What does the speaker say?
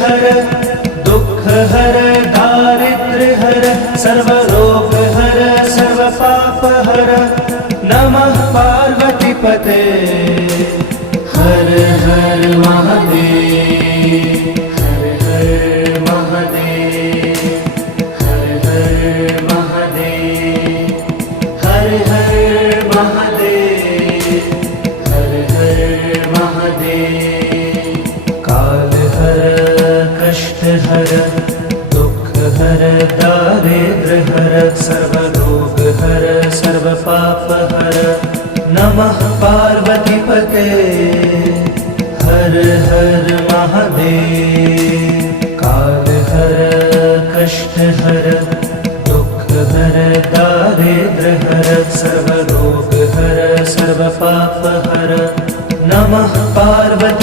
हर दुख हर दारिद्र्य हर सर्वरोग हर सर्व पाप हर नमः पार्वती पते हर हर महादेव हर हर महादेव हर हर महादेव हर हर महादेव हर हर महादेव काल हर कष्ट हर दुख हर दारिद्र्य हर सर्वरोग हर सर्व पाप हर नमः पार्वती पते हर हर महादेव काल हर कष्ट हर दुख हर दारिद्र्य हर सर्वरोग हर सर्व पाप हर नमः पार्वती